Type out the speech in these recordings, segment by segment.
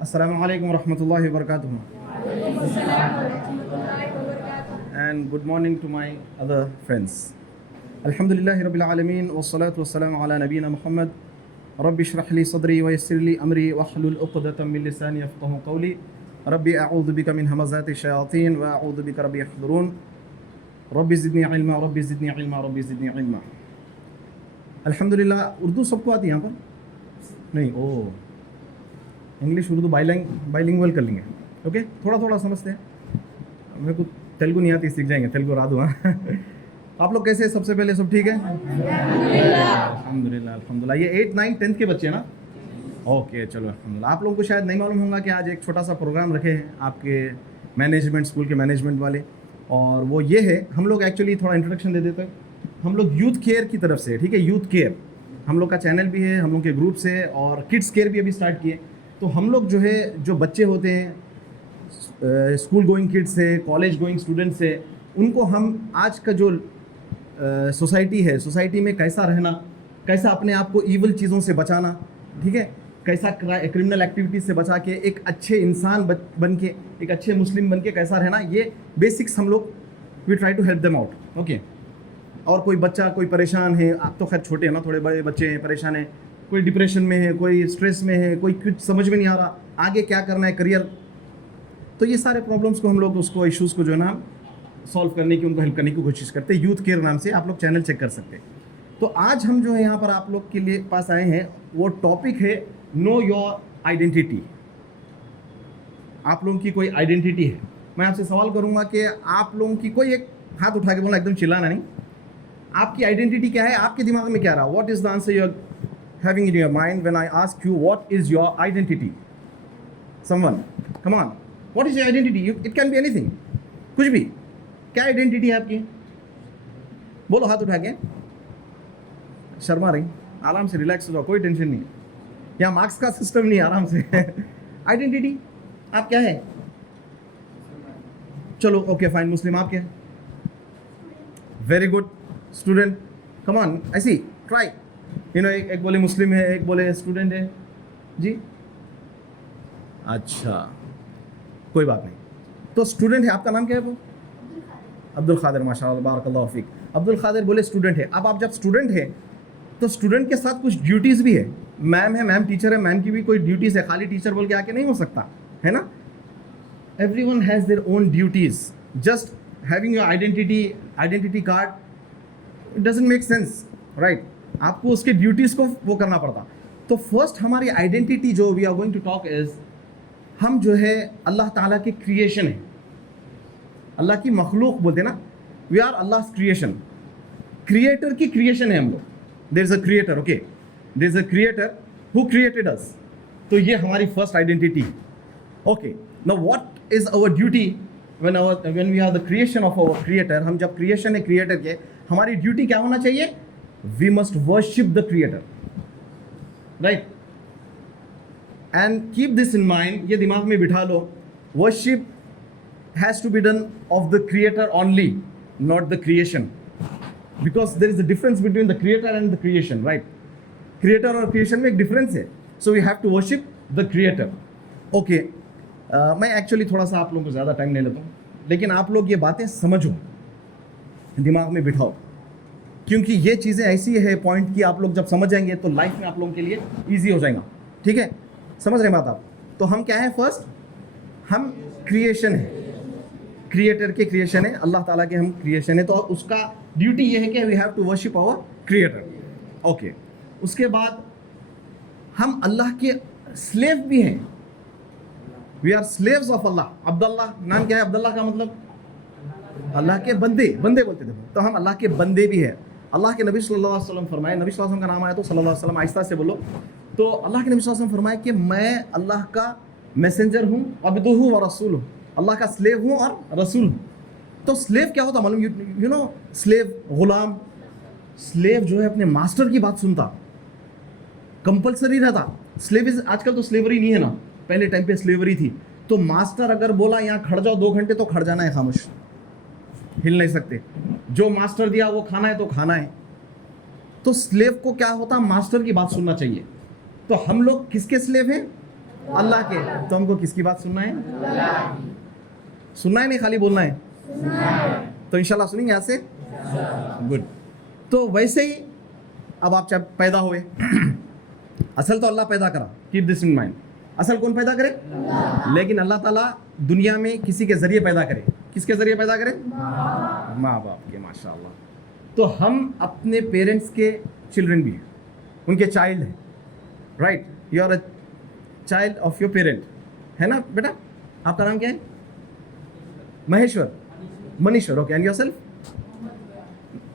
Assalamu alaikum wa rahmatullahi wa barakatuh. And good morning to my other friends. Alhamdulillahi Rabbil Alameen wa salatu wa salamu ala nabiyyina Muhammad. Rabbi shrah li sadri wa yassir li amri wa hlul uqdatan min lisani yafqahu qawli. Rabbi a'udhu bika min hamazati shayateen wa a'udhu bika rabbi yahdurun. Rabbi zidni ilma, Rabbi zidni ilma, Rabbi zidni ilma. अल्हम्दुलिल्लाह उर्दू सबको आती है यहाँ पर? नहीं, ओ English Urdu bilingual कर लेंगे. Okay, थोड़ा थोड़ा समझते हैं. मेरे को तेलुगु नहीं आती, सीख जाएंगे. तेलुगु रा दूँ. आप लोग कैसे? सबसे पहले सब ठीक है? अल्हम्दुलिल्लाह अल्हम्दुलिल्लाह. ये 8, 9, 10th के बच्चे हैं ना? ओके, चलो अल्हम्दुलिल्लाह. आप लोगों को शायद नहीं मालूम होगा कि आज एक छोटा सा प्रोग्राम रखे हैं आपके मैनेजमेंट, स्कूल के मैनेजमेंट वाले. और वो ये है, हम लोग एक्चुअली थोड़ा इंट्रोडक्शन दे देते हैं. हम लोग यूथ केयर की तरफ से, ठीक है, यूथ केयर हम लोग का चैनल भी है, हम लोग के ग्रुप से, और किड्स केयर भी अभी स्टार्ट किए. तो हम लोग जो है, जो बच्चे होते हैं, स्कूल गोइंग किड्स है, कॉलेज गोइंग स्टूडेंट्स है, उनको हम आज का जो सोसाइटी है, सोसाइटी में कैसा रहना, कैसा अपने आप को ईवल चीज़ों से बचाना, ठीक है, कैसा क्रिमिनल एक्टिविटीज़ से बचा के एक अच्छे इंसान बन के, एक अच्छे मुस्लिम बन के कैसा रहना, ये बेसिक्स हम लोग we try to help them out. Okay. और कोई बच्चा कोई परेशान है, आप तो खैर छोटे हैं ना, थोड़े बड़े बच्चे हैं, परेशान है, कोई डिप्रेशन में है, कोई स्ट्रेस में है, कोई कुछ समझ में नहीं आ रहा आगे क्या करना है, करियर. तो ये सारे प्रॉब्लम्स को हम लोग उसको इश्यूज़ को जो है ना सॉल्व करने की, उनको हेल्प करने की कोशिश करते हैं. यूथ केयर नाम से आप लोग चैनल चेक कर सकते हैं. तो आज हम जो है यहाँ पर आप लोग के लिए पास आए हैं, वो टॉपिक है नो योर आइडेंटिटी. आप लोगों की कोई आइडेंटिटी है. मैं आपसे सवाल करूँगा कि आप लोगों की, कोई एक हाथ उठा के बोलना, एकदम चिल्लाना नहीं. आपकी आइडेंटिटी क्या है? आपके दिमाग में क्या रहा? What is the answer you are having in your mind when I ask you what is your identity? Someone, come on, what is your identity? It can be anything, कुछ भी. क्या आइडेंटिटी है आपकी? बोलो हाथ उठा के. शर्मा रही, आराम से रिलैक्स हो जाओ, कोई टेंशन नहीं है. यहाँ मार्क्स का सिस्टम नहीं, आराम से. आइडेंटिटी आप क्या है? चलो ओके फाइन, मुस्लिम. आप क्या? Very good. Student, come on, ऐसी ट्राई. यू नो, एक बोले मुस्लिम है, एक बोले स्टूडेंट है. जी अच्छा, कोई बात नहीं. तो स्टूडेंट है. आपका नाम क्या है? वो अब्दुल खादिर. माशाअल्लाह, बारकल्लाहु फीक. अब्दुल खादिर बोले स्टूडेंट है. अब आप जब स्टूडेंट है तो स्टूडेंट के साथ कुछ ड्यूटीज़ भी है. मैम है, मैम टीचर है, मैम की भी कोई ड्यूटीज़ है. खाली टीचर बोल के आके नहीं हो सकता है ना. Everyone has their own duties. Just having your identity card, it doesn't make sense, right. आपको उसके ड्यूटीज़ को वो करना पड़ता. तो फर्स्ट हमारी आइडेंटिटी जो we are going to talk is, हम जो है अल्लाह ताला की क्रिएशन है. अल्लाह की मखलूक बोलते ना, we are Allah creation. Creator की क्रिएशन है हम लोग. There is a creator. Okay, there is a creator who created us. तो ये हमारी first identity. Okay, now what is our duty when we are the creation of our creator? हम जब creation है क्रिएटर के, हमारी ड्यूटी क्या होना चाहिए? We must worship the creator, right? And keep this in mind, ये दिमाग में बिठा लो. Worship has to be done of the creator only, not the creation, because there is a difference between the creator and the creation, right? Creator और creation में एक difference है. So we have to worship the creator. Okay. मैं actually थोड़ा सा आप लोगों को ज़्यादा टाइम ले लेता हूँ, लेकिन आप लोग ये बातें समझो, दिमाग में बिठाओ, क्योंकि ये चीज़ें ऐसी है पॉइंट की, आप लोग जब समझ जाएंगे तो लाइफ में आप लोगों के लिए इजी हो जाएगा. ठीक है, समझ रहे बात आप? तो हम क्या है? फर्स्ट हम क्रिएशन है, क्रिएटर के क्रिएशन है, अल्लाह ताला के हम क्रिएशन है. तो उसका ड्यूटी ये है कि we have to worship our creator. Okay, उसके बाद हम अल्लाह के स्लेव भी हैं. We are slaves of Allah. Abdullah नाम क्या है? अब्दुल्लाह का मतलब अल्लाह के बंदे, बंदे बोलते थे. तो हम अल्लाह के बंदे भी हैं. अल्लाह के नबी सल्लल्लाहु अलैहि वसल्लम फरमाए, नबी सल्लल्लाहु अलैहि वसल्लम का नाम आया तो सल्लल्लाहु अलैहि वसल्लम आहिस्ता से बोलो. तो अल्लाह के नबी सल्लल्लाहु अलैहि वसल्लम फरमाए कि मैं अल्लाह का मैसेंजर हूँ, अब्दुहु व रसूल हूँ, अल्लाह का स्लेव हूँ और रसूल हूँ. तो स्लेव क्या होता मालूम? You know, slave Ghulam. Slave जो है अपने मास्टर की बात सुनता, कंपल्सरी रहता. स्लेव इज, आजकल तो स्लेवरी नहीं है ना, पहले टाइम पे स्लेवरी थी. तो मास्टर अगर बोला यहाँ खड़ जाओ 2 घंटे, तो खड़ जाना है, खामोश, हिल नहीं सकते. जो मास्टर दिया वो खाना है तो खाना है. तो स्लेव को क्या होता? मास्टर की बात सुनना चाहिए. तो हम लोग किसके स्लेव हैं? अल्लाह के। तो हमको किसकी बात सुनना है? सुनना है, नहीं खाली बोलना है? तो इंशाल्लाह सुनेंगे आज से। गुड। तो वैसे ही अब आप जब पैदा हुए, असल तो अल्लाह पैदा करा, कीप दिस इन माइंड। असल कौन पैदा करे? लेकिन अल्लाह ताला दुनिया में किसी के जरिए पैदा करे। किसके जरिए पैदा करे? माँ बाप के। माशाअल्लाह। तो हम अपने पेरेंट्स के चिल्ड्रन भी हैं, उनके चाइल्ड हैं, right? You are a child of your parent, है ना बेटा? आपका नाम क्या है? Maheshwar, Manishwar, okay. And yourself?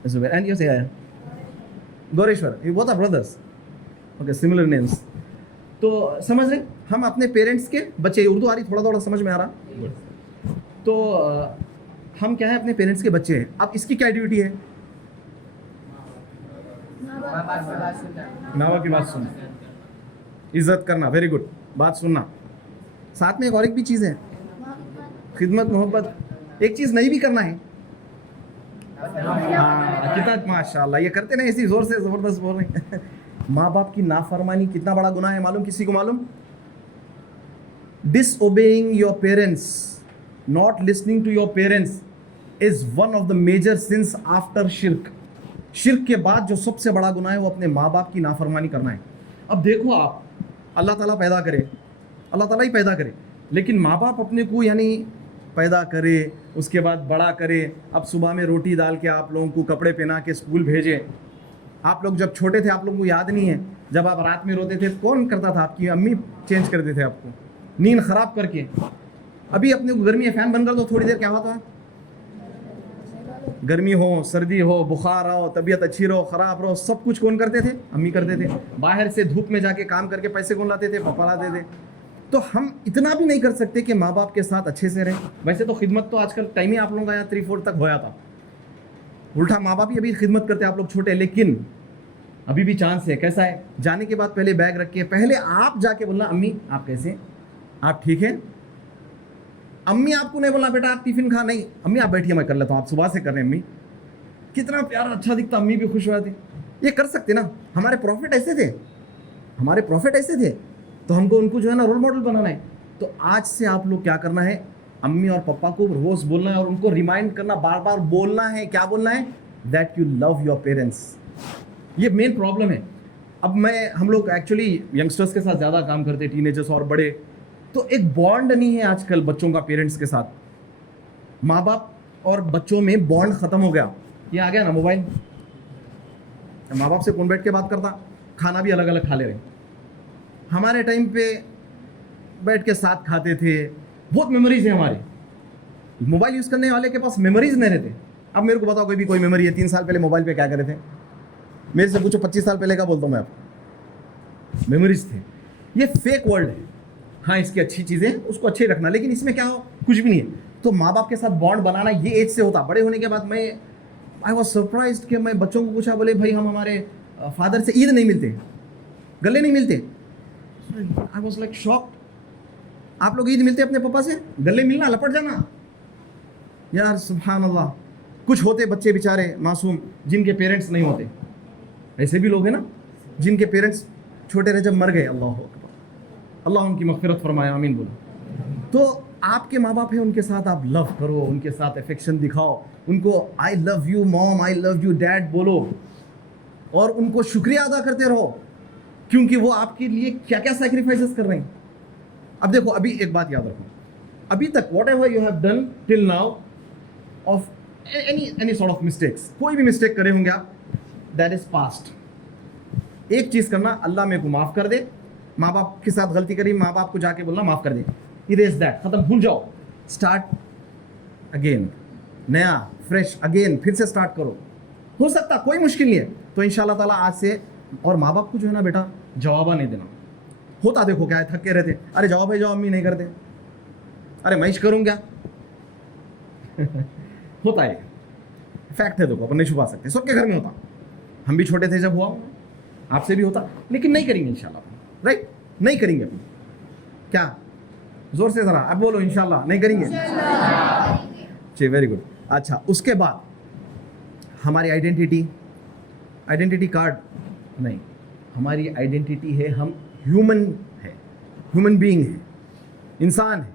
Zubair. And yourself? Gaureshwar. You both are brothers, okay, similar names. तो समझ रहे, हम अपने पेरेंट्स के बच्चे। उर्दू आ रही थोड़ा थोड़ा समझ में आ रहा? तो हम क्या है? अपने पेरेंट्स के बच्चे हैं। अब इसकी क्या ड्यूटी है? माँ बाप की बात सुनना, इज्जत करना, वेरी गुड, बात सुनना। साथ में एक भी चीज़ है, खिदमत, मोहब्बत। एक चीज़ नहीं भी करना है। हाँ, कितना माशाल्लाह ये करते ना, इसी जोर से ज़बरदस्त बोल रहे हैं। माँ बाप की नाफरमानी कितना बड़ा गुनाह है मालूम? किसी को मालूम? Disobeying your parents, not listening to your parents is one of the major sins after शिर्क। शिर्क के बाद जो सबसे बड़ा गुनाह है वो अपने माँ बाप की नाफरमानी करना है। अब देखो आप, अल्लाह ताला पैदा करे, अल्लाह ताला ही पैदा करे, लेकिन माँ बाप अपने को यानी पैदा करे, उसके बाद बड़ा करे। अब सुबह में रोटी डाल के आप लोगों को कपड़े पहना के स्कूल भेजे। आप लोग जब छोटे थे, आप लोगों को याद नहीं है, जब आप रात में रोते थे कौन करता था? आपकी अम्मी चेंज कर देते थे आपको, नींद खराब करके। अभी अपने को गर्मी है, फैन बंद कर दो थोड़ी देर, क्या होता है? गर्मी हो, सर्दी हो, बुखार हो, तबीयत अच्छी रहो, ख़राब रहो, सब कुछ कौन करते थे? अम्मी करते थे। बाहर से धूप में जाके काम करके पैसे कौन लाते थे? पापा लाते थे। तो हम इतना भी नहीं कर सकते कि माँ बाप के साथ अच्छे से रहें। वैसे तो खिदमत तो आजकल टाइम ही आप लोगों का यहाँ 3-4 तक होया था। उल्टा माँ बाप ही अभी खिदमत करते हैं, आप लोग छोटे, लेकिन अभी भी चांस है। कैसा है? जाने के बाद पहले बैग रख के पहले आप जाके बोलना, अम्मी आप कैसे, आप ठीक हैं? अम्मी आपको नहीं बोलना बेटा आप टिफिन खा, नहीं, अम्मी आप बैठिए मैं कर लेता हूँ, आप सुबह से कर रहे हैं। अम्मी कितना प्यारा अच्छा दिखता, अम्मी भी खुश हो जाती। ये कर सकते ना? हमारे प्रॉफिट ऐसे थे, हमारे प्रॉफिट ऐसे थे, तो हमको उनको जो है ना रोल मॉडल बनाना है। तो आज से आप लोग क्या करना है? अम्मी और पापा को रोज बोलना है और उनको रिमाइंड करना, बार बार बोलना है। क्या बोलना है? That you love your parents. ये मेन प्रॉब्लम है। अब हम लोग एक्चुअली यंगस्टर्स के साथ ज़्यादा काम करते, टीनेजर्स और बड़े, तो एक बॉन्ड नहीं है आजकल बच्चों का पेरेंट्स के साथ। माँ बाप और बच्चों में बॉन्ड ख़त्म हो गया। ये आ गया ना मोबाइल, माँ बाप से कौन बैठ के बात करता? खाना भी अलग अलग खा ले रहे। हमारे टाइम पे बैठ के साथ खाते थे, बहुत मेमोरीज है हमारी। मोबाइल यूज़ करने वाले के पास मेमोरीज नहीं रहते। अब मेरे को बताओ कोई मेमोरी है? 3 साल पहले मोबाइल पे क्या करे थे? मेरे से पूछो 25 साल पहले का बोलता हूँ मैं आपको। मेमोरीज थे। ये फेक वर्ल्ड है। हाँ, इसकी अच्छी चीज़ें उसको अच्छे रखना, लेकिन इसमें क्या हो, कुछ भी नहीं है। तो माँ बाप के साथ बॉन्ड बनाना ये एज से होता। बड़े होने के बाद आई वॉज सरप्राइज्ड कि मैं बच्चों को पूछा, बोले भाई हम हमारे फादर से ईद नहीं मिलते, गले नहीं मिलते। I was like shocked. आप लोग ईद मिलते अपने पापा से? गले मिलना, लपट जाना, यार सुभान अल्लाह। कुछ होते बच्चे बेचारे मासूम जिनके पेरेंट्स नहीं होते, ऐसे भी लोग हैं ना जिनके पेरेंट्स छोटे रहे जब मर गए। अल्लाह अकबर, अल्लाह उनकी मग़फ़िरत फरमाए, आमीन बोलो। तो आपके माँ बाप हैं, उनके साथ आप लव करो, उनके साथ अफेक्शन दिखाओ, उनको I love you mom, I love you dad बोलो, और उनको शुक्रिया अदा करते रहो, क्योंकि वो आपके लिए क्या क्या सैक्रिफाइसेस कर रहे हैं। अब देखो, अभी एक बात याद रखो, अभी तक what ever you have done till now of any sort of mistakes, कोई भी मिस्टेक करे होंगे आप, दैट इज पास्ट। एक चीज़ करना, अल्लाह मेरे को माफ़ कर दे। माँ बाप के साथ गलती करी, माँ बाप को जाके बोलना माफ़ कर दे, इरेज दैट, ख़त्म, भूल जाओ, स्टार्ट अगेन, नया फ्रेश अगेन, फिर से स्टार्ट करो। हो सकता कोई मुश्किल नहीं है, तो इंशाल्लाह ताला आज से। और माँ बाप को जो है ना बेटा जवाब नहीं देना। होता देखो क्या है, थके रहते, अरे जवाब है, जवाब अम्मी नहीं करते, अरे मैं करूँ क्या? होता है, फैक्ट है, देखो अपन नहीं छुपा सकते, सबके घर में होता। हम भी छोटे थे जब हुआ, आपसे भी होता, लेकिन नहीं करेंगे इंशाल्लाह, राइट? नहीं करेंगे अपन। क्या? जोर से ज़रा अब बोलो, इंशाल्लाह नहीं करेंगे। चलिए, वेरी गुड। अच्छा, उसके बाद हमारी आइडेंटिटी कार्ड नहीं, हमारी आइडेंटिटी है हम ह्यूमन है, ह्यूमन बीइंग है, इंसान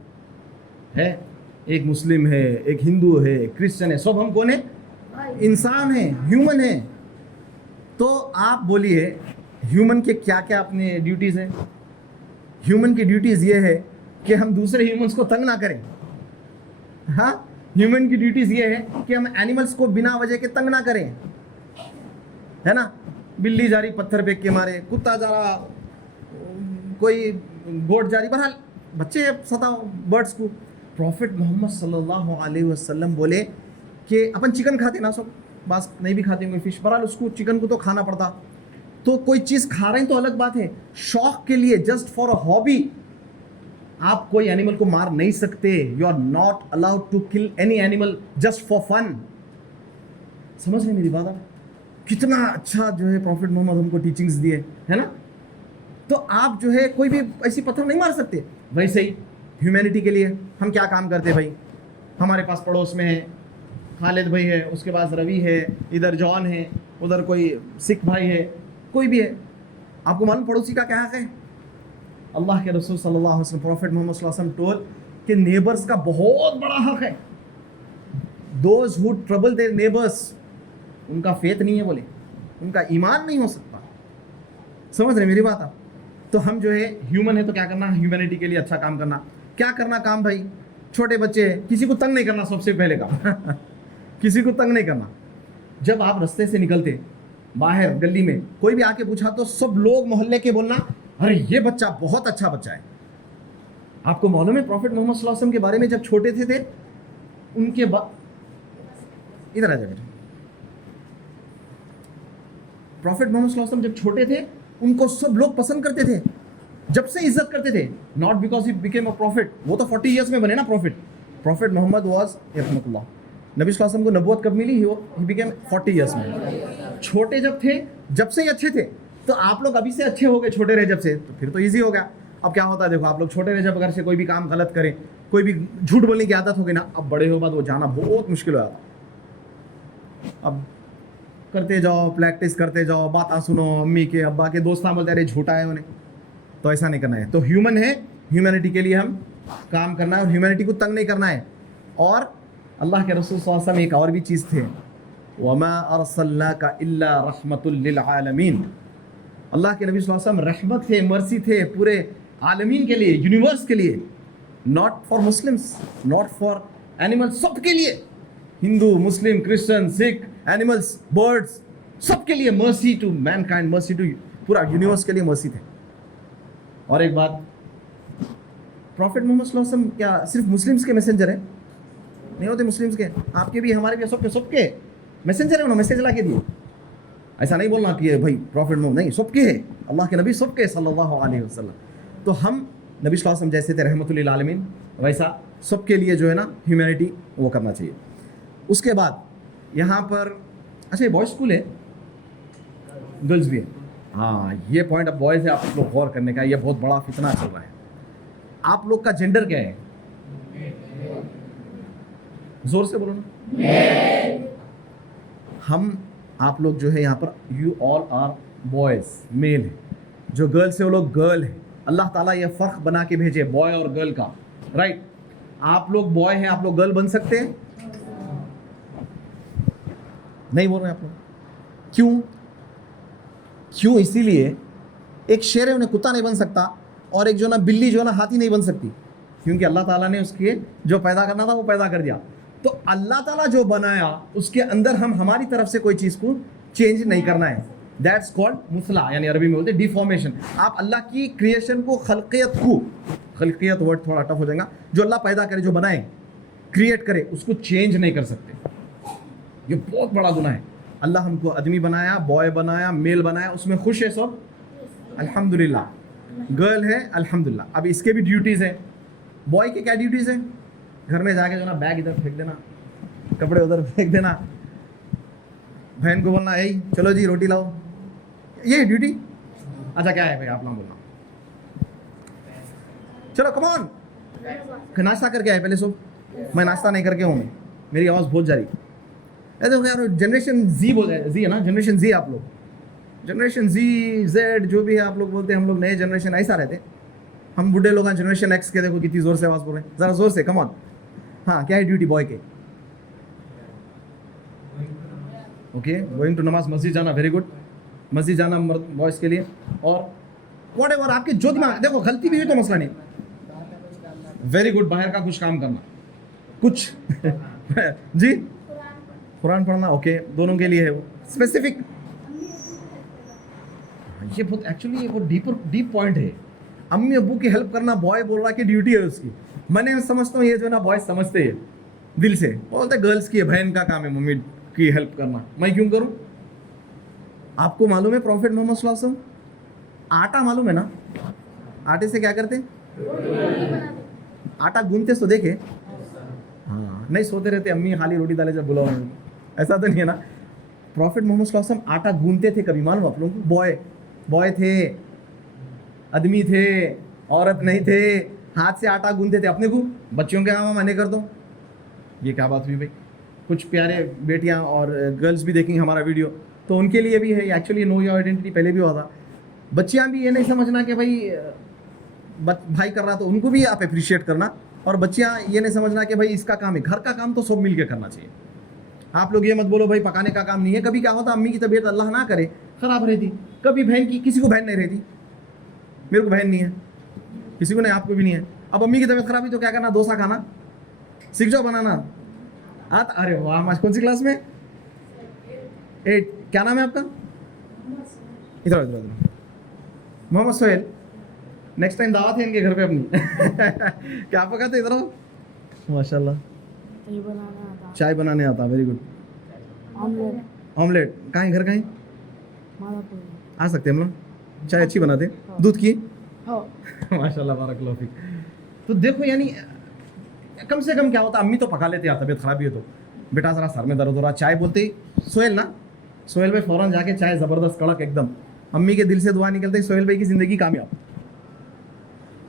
है। एक मुस्लिम है, एक हिंदू है, क्रिश्चियन है, सब हम कौन है? इंसान है, ह्यूमन है। तो आप बोलिए ह्यूमन के क्या क्या अपने ड्यूटीज़ हैं? ह्यूमन की ड्यूटीज़ ये है कि हम दूसरे ह्यूमंस को तंग ना करें। हाँ, ह्यूमन की ड्यूटीज़ ये है कि हम एनिमल्स को बिना वजह के तंग ना करें, है ना? बिल्ली जा रही पत्थर फेंक के मारे, कुत्ता जा रहा, कोई गोट जा रही, बहरहाल बच्चे सताओ बर्ड्स को। प्रॉफिट मोहम्मद सल्लल्लाहु अलैहि वसल्लम बोले कि अपन चिकन खाते ना, सब बास नहीं भी खाते होंगे फिश, बहरहाल उसको चिकन को तो खाना पड़ता। तो कोई चीज़ खा रहे हैं तो अलग बात है, शौक के लिए, जस्ट फॉर अ हॉबी आप कोई एनिमल को मार नहीं सकते। You are not allowed to kill any animal just for fun. समझ रहे मेरी बात आप? कितना अच्छा जो है प्रॉफिट मोहम्मद हमको टीचिंग्स दिए, है ना? तो आप जो है कोई भी ऐसी पत्थर नहीं मार सकते। वैसे ही ह्यूमैनिटी के लिए हम क्या काम करते भाई? हमारे पास पड़ोस में है खालिद भाई है, उसके पास रवि है, इधर जॉन है, उधर कोई सिख भाई है, कोई भी है। आपको मालूम पड़ोसी का क्या हक है? अल्लाह के रसूल सल्लल्लाहु अलैहि वसल्लम, प्रॉफिट मोहम्मद सल्लल्लाहु अलैहि वसल्लम टोल्ड कि नेबर्स का बहुत बड़ा हक है। Those who trouble their neighbours, उनका फेथ नहीं है, बोले उनका ईमान नहीं हो सकता। समझ रहे मेरी बात आप? तो हम जो है ह्यूमन है तो क्या करना? ह्यूमैनिटी के लिए अच्छा काम करना। क्या करना काम भाई? छोटे बच्चे, किसी को तंग नहीं करना, सबसे पहले काम किसी को तंग नहीं करना। जब आप रास्ते से निकलते बाहर गली में, कोई भी आके पूछा तो सब लोग मोहल्ले के बोलना, अरे ये बच्चा बहुत अच्छा बच्चा है। आपको मालूम है प्रॉफिट मोहम्मद सल्लल्लाहु अलैहि वसल्लम के बारे में जब छोटे थे उनके इधर आ जाए, प्रॉफिट मोहम्मद सल्लल्लाहु अलैहि वसल्लम जब छोटे थे उनको सब लोग पसंद करते थे, जब से इज्जत करते थे। Not because he became a profit, वो तो 40 ईयर्स में बने ना प्रॉफिट। प्रॉफिट मोहम्मद वाज रहमतुल्लाह, नबी सल्लल्लाहु अलैहि वसल्लम को नबूवत कब मिली? ही बिकेम 40 ईयर्स में। छोटे जब थे, जब से ही अच्छे थे। तो आप लोग अभी से अच्छे हो गए, छोटे रहे जब से, तो फिर तो ईजी हो गया। अब क्या होता है देखो, आप लोग छोटे रहे जब घर से कोई भी काम गलत करें, कोई भी झूठ बोलने की आदत हो गई ना, अब बड़े हो बाद वो जाना बहुत मुश्किल हो जाता। अब करते जाओ, प्रैक्टिस करते जाओ, बातें सुनो, अम्मी के अब्बा के, दोस्त बोलते अरे झूठा है उन्हें, तो ऐसा नहीं करना है। तो ह्यूमन है, ह्यूमैनिटी के लिए हम काम करना है और ह्यूमैनिटी को तंग नहीं करना है। और अल्लाह के रसूल सल्लल्लाहु अलैहि वसल्लम एक और भी चीज़ थे, वमा अरसलनाका इल्ला रहमतुल लिल आलमीन। अल्लाह के नबी सल्लल्लाहु अलैहि वसल्लम रहमत थे, मर्सी थे पूरे आलमीन के लिए, यूनिवर्स के लिए। Not for Muslims, not for animals, सब के लिए, Hindu, Muslim, Christian, Sikh, animals, birds, सबके लिए mercy to mankind, mercy to पूरा यूनिवर्स के लिए मर्सी थे। और एक बात, प्रॉफिट मोहम्मद सल्लल्लाहु अलैहि वसल्लम क्या सिर्फ मुस्लिम्स के मैसेंजर है? नहीं होते मुस्लिम्स के, आपके भी, हमारे भी, सबके मैसेंजर है, उन्होंने मैसेज ला के दिए। ऐसा नहीं बोलना कि भाई प्रॉफिट मोहम्मद, नहीं, सबके है, अल्लाह के नबी सबके सल्लल्लाहु अलैहि वसल्लम। तो हम नबी सल्लल्लाहु अलैहि वसल्लम जैसे थे रहमतुल लिल आलमीन, वैसा सबके लिए जो है ना ह्यूमैनिटी वो करना चाहिए। उसके बाद यहाँ पर, अच्छा ये बॉयज़ स्कूल है, गर्ल्स भी है? हाँ, ये पॉइंट अब बॉयज़ है, आप लोग गौर करने का, ये बहुत बड़ा फितना चल रहा है। आप लोग का जेंडर क्या है? जोर से बोलो ना। हम, आप लोग जो है यहाँ पर, you all are boys, male है। जो गर्ल्स है वो लोग गर्ल है। अल्लाह ताला ये फ़र्क बना के भेजे बॉय और गर्ल का, राइट? आप लोग बॉय हैं, आप लोग गर्ल बन सकते हैं? नहीं बोल रहे आप लोग? क्यों? इसीलिए एक शेर है, उन्हें कुत्ता नहीं बन सकता, और एक जो ना बिल्ली जो ना हाथी नहीं बन सकती, क्योंकि अल्लाह ताला ने उसके जो पैदा करना था वो पैदा कर दिया। तो अल्लाह ताला जो बनाया उसके अंदर हम हमारी तरफ से कोई चीज़ को चेंज नहीं करना है। दैट्स कॉल्ड मुसला, यानी अरबी में बोलते डिफॉर्मेशन। आप अल्लाह की क्रिएशन को, खलकियत वर्ड थोड़ा टफ हो जाएगा, जो अल्लाह पैदा करे, जो बनाए, क्रिएट करे, उसको चेंज नहीं कर सकते। ये बहुत बड़ा गुनाह है। अल्लाह हमको आदमी बनाया, बॉय बनाया, मेल बनाया, उसमें खुश है सब, अल्हम्दुलिल्लाह। गर्ल है, अल्हम्दुलिल्लाह। अब इसके भी ड्यूटीज़ हैं। बॉय के क्या ड्यूटीज़ हैं? घर में जाके जो ना बैग इधर फेंक देना, कपड़े उधर फेंक देना, बहन को बोलना यही चलो जी रोटी लाओ, ये ड्यूटी। अच्छा क्या है भाई, आप ना बोलना, चलो कम ऑन, नाश्ता करके आए पहले सो। मैं नाश्ता नहीं करके हूँ, मेरी आवाज़ बहुत जा रही है। देखो यार, जनरेशन जी बोल रहे, जी है ना, जनरेशन जी, आप लोग जनरेशन जी, जेड, जो भी है आप लोग बोलते हैं, हम लोग नए जनरेशन, ऐसा रहते। हम बुढ़े लोग जनरेशन एक्स के देखो कितनी जोर से आवाज बोल रहे हैं, जरा जोर से, कम ऑन। हाँ, क्या है ड्यूटी बॉय के? ओके, गोइंग टू नमाज, मस्जिद जाना, वेरी गुड, मस्जिद जाना बॉयज के लिए। और वॉट एवर आपके जो दिमाग, देखो गलती भी हुई तो मसला नहीं, वेरी गुड, बाहर का कुछ काम करना, कुछ जी, कुरान पढ़ना, ओके, दोनों के लिए है वो स्पेसिफिक। ये बहुत एक्चुअली वो डीप पॉइंट है। अम्मी अब्बू की हेल्प करना बॉय बोल रहा कि ड्यूटी है उसकी। मैंने समझता हूँ ये जो ना बॉयज समझते हैं दिल से, बोलते गर्ल्स की है, बहन का काम है मम्मी की हेल्प करना, मैं क्यों करूं? आपको मालूम है प्रॉफिट मोहम्मद सल्लल्लाहु अलैहि वसल्लम आटा मालूम है ना, आटे से क्या करते? आटा गूंथते तो देखे? हाँ, नहीं सोते रहते अम्मी खाली रोटी डाले जब बुलाओ, ऐसा तो नहीं है ना। प्रॉफिट मोहम्मद सल्लल्लाहु अलैहि वसल्लम आटा गूंथते थे कभी, मालूम आप लोगों को? बॉय थे, आदमी थे, औरत नहीं थे, हाथ से आटा गूंथते थे। अपने को बच्चों के काम मने कर दो, ये क्या बात हुई भाई? कुछ प्यारे बेटियां और गर्ल्स भी देखेंगे हमारा वीडियो तो उनके लिए भी है एक्चुअली नो योर आइडेंटिटी, पहले भी हुआ था। बच्चियां भी ये नहीं समझना कि भाई भाई कर रहा तो उनको भी आप अप्रिशिएट करना, और बच्चियां ये नहीं समझना कि भाई इसका काम है, घर का काम तो सब मिलके करना चाहिए। आप लोग ये मत बोलो भाई पकाने का काम नहीं है। कभी क्या होता, अम्मी की तबीयत अल्लाह ना करे ख़राब रहती, कभी बहन की, किसी को बहन नहीं रहती, मेरे को बहन नहीं है, किसी को नहीं, आपको भी नहीं है। अब अम्मी की तबीयत खराब हुई तो क्या करना? डोसा खाना सीख जाओ बनाना। अरे वाह, आज कौन सी क्लास में? 8। क्या नाम है आपका? इधर इधर इधर, मोहम्मद सोहेल। नेक्स्ट टाइम दावत है इनके घर पे अपनी क्या पकाते? इधर आओ, माशाल्लाह। चाय बनाने आता, वेरी गुड। ऑमलेट कहाँ है? घर कहाँ है? आ सकते हम लोग? चाय अच्छी बनाते, दूध की माशाल्लाह, बारकल्लाहु फीक। तो देखो यानी कम से कम क्या होता, अम्मी तो पका लेते यार, तबीयत खराब है तो बेटा जरा सर में दर्द हो रहा, चाय बोलते ही सोहेल ना, सोहेल भाई फौरन जाके चाय ज़बरदस्त कड़क एकदम, अम्मी के दिल से दुआ निकलती, सोहेल भाई की ज़िंदगी कामयाब।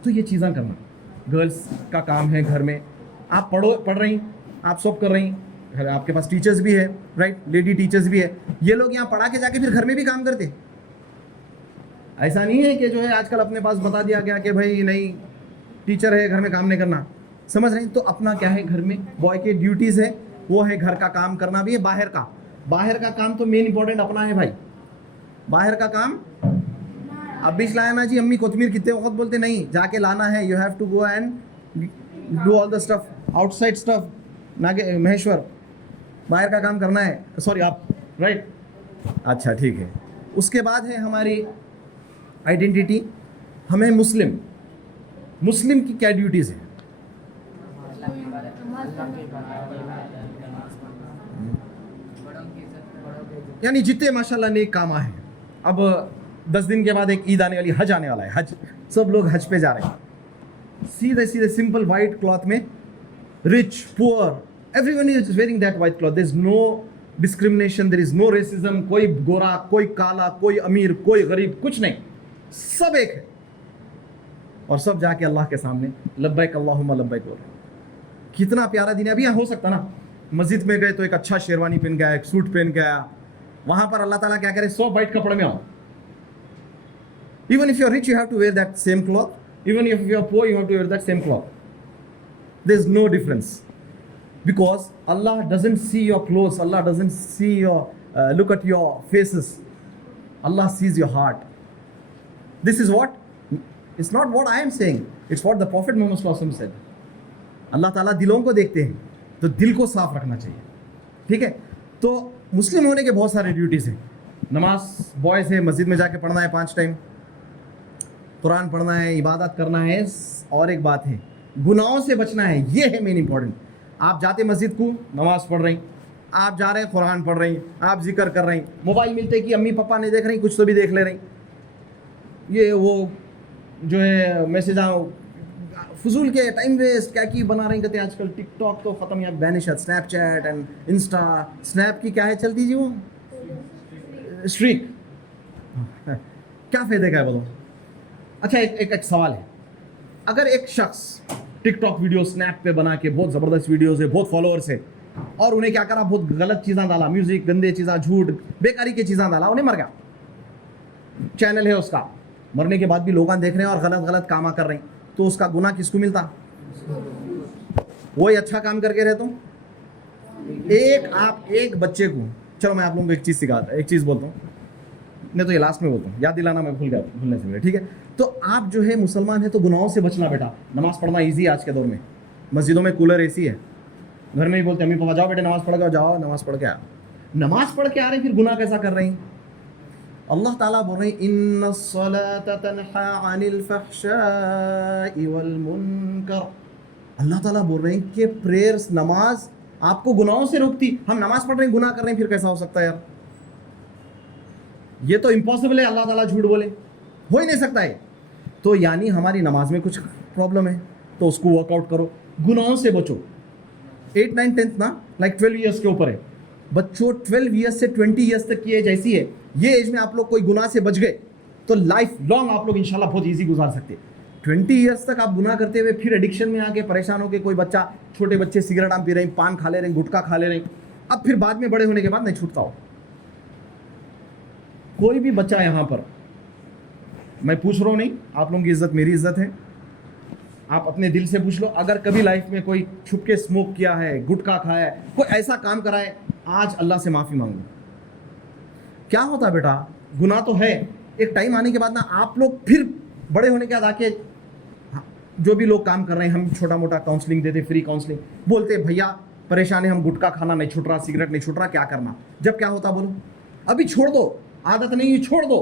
तो ये चीज़ें करना गर्ल्स का काम है घर में। आप पढ़ रही, आप सब कर रही, आपके पास टीचर्स भी है, राइट, लेडी टीचर्स भी है, ये लोग यहाँ पढ़ा के जाके फिर घर में भी काम करते। ऐसा नहीं है कि जो है आजकल अपने पास बता दिया गया कि भाई नहीं टीचर है घर में काम नहीं करना, समझ रहे? तो अपना क्या है, घर में बॉय के ड्यूटीज़ है, वो है घर का काम करना भी है, बाहर का काम तो मेन इंपॉर्टेंट अपना है भाई। बाहर का काम अब भी लाया ना जी, अम्मी कोतमीर कितने वक्त बोलते नहीं, जाके लाना है, you have to go and do all the stuff, outside stuff, नागे महेश्वर बाहर का काम करना है, सॉरी आप, राइट, अच्छा ठीक है। उसके बाद है हमारी आइडेंटिटी, हमें मुस्लिम की क्या ड्यूटीज़ है? यानी जितने माशाल्लाह नेक काम है। अब 10 दिन के बाद एक ईद आने वाली, हज आने वाला है, हज, सब लोग हज पे जा रहे हैं, सीधे सीधे सिंपल वाइट क्लॉथ में, rich poor everyone is wearing that white cloth, there is no discrimination, there is no racism, कोई गोरा, कोई काला, कोई अमीर, कोई गरीब, कुछ नहीं, सब एक है। और सब जाके अल्लाह के सामने लब्बैक अल्लाहुम्मा लब्बैक बोल रहे हैं। कितना प्यारा दिन है। अभी यहाँ हो सकता ना मस्जिद में गए तो एक अच्छा शेरवानी पहन के आया, एक सूट पहन के आया, वहां पर अल्लाह ताला क्या करे, 100 वाइट कपड़े में आओ। Even if you are rich, you have to wear that same cloth. Even if you are poor, you have to wear that same cloth. There is no difference, because Allah doesn't see your clothes. Allah doesn't see your look at your faces. Allah sees your heart. This is what, it's not what I am saying. It's what the Prophet Muhammad sallallahu alaihi wasallam said. Allah ताला दिलों को देखते हैं, तो दिल को साफ रखना चाहिए, ठीक है? तो मुस्लिम होने के बहुत सारे ड्यूटीज़ हैं। नमाज बॉयज़ है, मस्जिद में जाके पढ़ना है 5 टाइम, कुरान पढ़ना है, इबादत करना है, और एक बात है गुनाहों से बचना है, ये है मेन इंपॉर्टेंट। आप जाते मस्जिद को, नमाज पढ़ रही, आप जा रहे हैं कुरान पढ़ रही, आप जिक्र कर रही, मोबाइल मिलते कि अम्मी पापा नहीं देख रही, कुछ तो भी देख ले रही, ये वो जो है मैसेज फजूल के टाइम वेस्ट क्या की बना रही, कहते हैं आजकल टिकटॉक तो ख़त्म या बैनिश है, स्नैपचैट एंड इंस्टा, स्नैप की क्या है चलती जी वो स्ट्रीक, क्या फ़ायदे का है बोलो? अच्छा एक सवाल है, अगर एक शख्स टिकटॉक वीडियो स्नैप पे बना के बहुत ज़बरदस्त वीडियोस है, बहुत फॉलोअर्स है, और उन्हें क्या करा, बहुत गलत चीज़ें डाला, म्यूज़िक, गंदे चीज़ें, झूठ, बेकारी की चीज़ें डाला, उन्हें मर गया, चैनल है उसका, मरने के बाद भी लोग देख रहे हैं और गलत गलत काम कर रहे हैं, तो उसका गुनाह किसको मिलता? वही अच्छा काम करके रहता हूँ। एक बच्चे को, चलो मैं आप लोगों को एक चीज़ सिखाता, एक चीज़ बोलता हूँ, नहीं तो ये लास्ट में बोलता हूँ, याद दिलाना, मैं भूलने से पहले, ठीक है? तो आप जो है मुसलमान है तो गुनाहों से बचना बेटा। नमाज पढ़ना ईजी है आज के दौर में, मस्जिदों में कूलर एसी है, घर में ही बोलते अम्मी पापा जाओ बेटे नमाज पढ़ के जाओ, नमाज पढ़ के आ, नमाज पढ़ के आ रहे हैं, फिर गुनाह कैसा कर रहे हैं? अल्लाह ताला बोल रहे हैं इन्नस्सलाता तन्हा अनिल फहशाई वल मुनकर। अल्लाह ताला बोल रहे हैं कि प्रेयर्स, नमाज आपको गुनाहों से रोकती। हम नमाज पढ़ रहे हैं, गुनाह कर रहे हैं, फिर कैसा हो सकता है यार? ये तो इम्पॉसिबल है, अल्लाह ताला झूठ बोले, हो ही नहीं सकता है। तो यानी हमारी नमाज में कुछ प्रॉब्लम है, तो उसको वर्कआउट करो, गुनाहों से बचो। 8, 9, 10 ना, लाइक 12 ईयर्स के ऊपर है बच्चों, 12 ईयर्स से 20 ईयर्स तक की एज ऐसी है, ये एज में आप लोग कोई गुनाह से बच गए तो लाइफ लॉन्ग आप लोग इंशाल्लाह बहुत ईजी गुजार सकते हैं। 20 ईयर्स तक आप गुनाह करते हुए फिर एडिक्शन में आके परेशान होकर, कोई बच्चा, छोटे बच्चे सिगरेट आम पी रहे हैं, पान खा ले रहे हैं, गुटखा खा ले रहे हैं, अब फिर बाद में बड़े होने के बाद नहीं छूटता हो। कोई भी बच्चा यहाँ पर, मैं पूछ रहा हूँ नहीं, आप लोगों की इज्जत मेरी इज्जत है, आप अपने दिल से पूछ लो, अगर कभी लाइफ में कोई छुप के स्मोक किया है, गुटखा खाया है, कोई ऐसा काम करा है, आज अल्लाह से माफ़ी मांगो। क्या होता है बेटा? गुनाह तो है, एक टाइम आने के बाद ना आप लोग फिर बड़े होने के बाद आके, जो भी लोग काम कर रहे हैं, हम छोटा मोटा काउंसलिंग देते, फ्री काउंसलिंग, बोलते भैया परेशान है, हम गुटखा खाना नहीं छूट रहा, सिगरेट नहीं छूट रहा, क्या करना? जब क्या होता बोलो, अभी छोड़ दो, आदत नहीं है, छोड़ दो।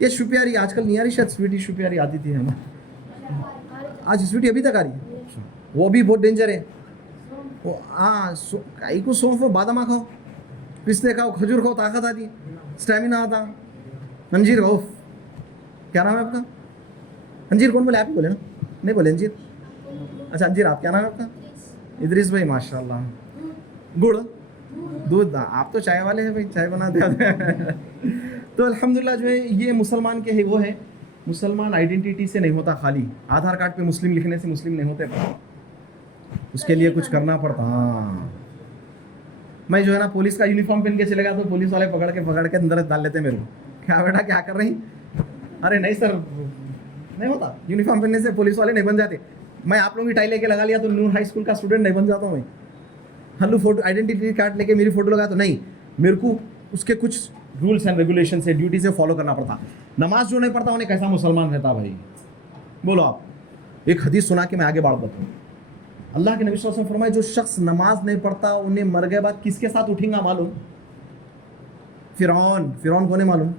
ये शुपियारी आजकल नहीं आ रही, शायद स्वीटी शुपियारी आती थी हमें, आज स्वीटी अभी तक आ रही है, वो भी बहुत डेंजर है। वो हाँ, काई को सौंफ बादामा खाओ, पिस्ते खाओ, खजूर खाओ, ताकत आती, स्टेमिना आता। अंजीर खाओ, क्या नाम है आपका? अंजीर कौन बोले? आप ही बोले ना? नहीं बोले अंजीर? अच्छा अंजीर, आप क्या नाम है आपका? इदरीस भाई, माशाल्लाह। गुड़, दूध, आप तो चाय वाले हैं भाई, चाय बनाते हैं। तो अल्हम्दुलिल्लाह जो है ये मुसलमान के है, वो है मुसलमान आइडेंटिटी से नहीं होता खाली, आधार कार्ड पे मुस्लिम लिखने से मुस्लिम नहीं होते, उसके लिए कुछ करना पड़ता। हाँ, मैं जो है ना पुलिस का यूनिफॉर्म पहन के चलेगा तो पुलिस वाले पकड़ के अंदर डाल लेते मेरे को, क्या बेटा क्या कर रही? अरे नहीं सर, नहीं होता, यूनिफॉर्म पहनने से पुलिस वाले नहीं बन जाते। मैं आप लोगों की टाई लेके लगा लिया तो नूर हाई स्कूल का स्टूडेंट नहीं बन जाता हूँ मैं। हल्लू फोटो आइडेंटिटी कार्ड लेके मेरी फोटो लगा तो नहीं, मेरे को उसके कुछ रूल्स एंड रेगुलेशन से, ड्यूटी से फॉलो करना पड़ता। नमाज जो नहीं पढ़ता उन्हें कैसा मुसलमान रहता भाई? बोलो आप। एक हदीस सुना के मैं आगे बढ़ बताऊँ। अल्लाह के नबी सल्लल्लाहु अलैहि वसल्लम फरमाए, जो शख्स नमाज नहीं पढ़ता उन्हें मर गए बाद किसके साथ उठेगा मालूम? फिरौन। फिरौन कौन है मालूम?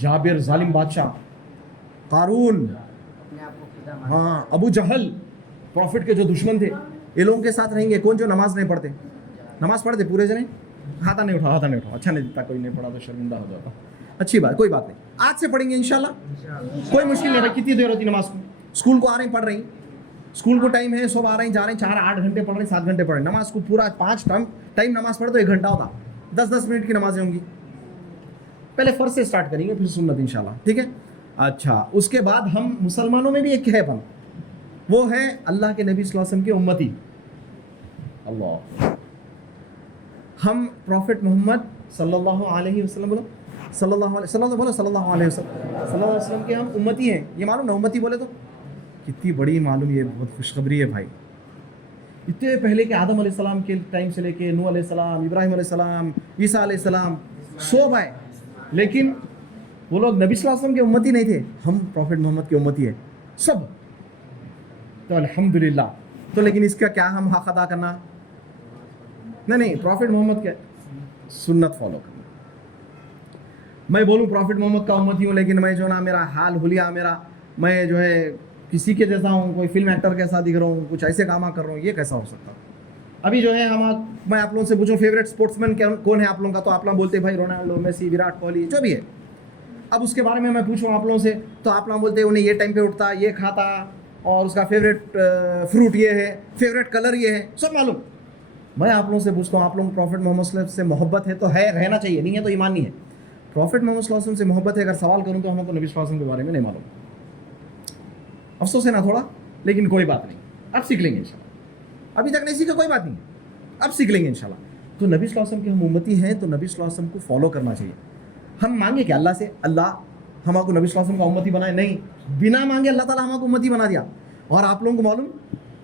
जाबिर जालिम बादशाह, कारून, हाँ अबू जहल, प्रॉफिट के जो दुश्मन थे, ये लोगों के साथ रहेंगे। कौन? जो नमाज नहीं पढ़ते। नमाज पढ़ते पूरे जने? हाथा नहीं उठा, हाथा नहीं उठा, अच्छा नहीं दिखता, कोई नहीं पढ़ा तो शर्मिंदा हो जाता। अच्छी बात, कोई बात नहीं, आज से पढ़ेंगे इंशाल्लाह, कोई मुश्किल नहीं भाई। कितनी देर होती नमाज को? स्कूल को आ रही पढ़ रही, स्कूल को टाइम है, सब आ रहे हैं जा रहे हैं, 4-8 घंटे पढ़ रहे हैं, 7 घंटे पढ़ रहे हैं। नमाज को पूरा 5 टाइम नमाज पढ़े तो 1 घंटा होता, 10-10 मिनट की नमाजें होंगी। पहले फर्ज से स्टार्ट करेंगे, फिर सुन्नत इंशाल्लाह, ठीक है? अच्छा, उसके बाद हम मुसलमानों में भी एक है अपन, वो है अल्लाह के नबी सल्लल्लाहु अलैहि वसल्लम के उम्मती। अल्लाह, हम प्रॉफिट मोहम्मद सल्लल्लाहु अलैहि वसल्लम, बोलो सल्लल्लाहु अलैहि वसल्लम, बोलो सल्लल्लाहु अलैहि वसल्लम के हम उम्मती हैं। ये मालूम ना, उम्मती बोले तो कितनी बड़ी मालूम, ये बहुत खुशखबरी है भाई। इतने पहले के आदम अलैहिस्सलाम के टाइम से लेके नूह अलैहिस्सलाम, इब्राहिम अलैहिस्सलाम, ईसा अलैहिस्सलाम सब आए, लेकिन वो लोग नबी सल्लल्लाहु अलैहि वसल्लम के उम्मती नहीं थे। हम प्रॉफिट मोहम्मद के उम्मती है सब, तो अल्हम्दुलिल्लाह। तो लेकिन इसका क्या हम हक अदा करना? नहीं, प्रॉफिट मोहम्मद क्या सुन्नत फॉलो करना। मैं बोलूँ प्रॉफिट मोहम्मद का उम्मती हूँ, लेकिन मैं जो ना मेरा हाल हुलिया, मेरा मैं जो है किसी के जैसा हूँ, कोई फिल्म एक्टर के साथ दिख रहा हूँ, कुछ ऐसे काम कर रहा हूँ, ये कैसा हो सकता? अभी जो है मैं आप लोगों से पूछूं फेवरेट स्पोर्ट्समैन कौन है आप लोगों का, तो आप लोग बोलते हैं भाई रोनाल्डो, मेसी, विराट कोहली, जो भी है। अब उसके बारे में मैं पूछूं आप लोगों से तो आप लोग बोलते हैं उन्हें ये टाइम पे उठता, ये खाता, और उसका फेवरेट फ्रूट ये है, फेवरेट कलर ये है, सब मालूम। मैं आप लोगों से पूछता हूँ, आप लोग प्रॉफिट मोहम्मद से मोहब्बत है तो है, रहना चाहिए, नहीं है तो ईमान नहीं है। प्रॉफिट मोहम्मद से मोहब्बत है, अगर सवाल करूँ तो हमको नबी सल्लल्लाहु अलैहि वसल्लम के बारे में नहीं मालूम। अफसोस है ना थोड़ा, लेकिन कोई बात नहीं, अब सीख लेंगे इंशाल्लाह। अभी तक नहीं सीखा, कोई बात नहीं, अब सीख लेंगे इंशाल्लाह। तो नबी सल्लल्लाहु अलैहि वसल्लम के हम उम्मती हैं, तो नबी सल्लल्लाहु अलैहि वसल्लम को फॉलो करना चाहिए। हम मांगे क्या अल्लाह से, अल्लाह हमको नबी सल्लल्लाहु अलैहि वसल्लम का उम्मती बनाए? नहीं, बिना मांगे अल्लाह ताला हमको उम्मती बना दिया। और आप लोगों को मालूम,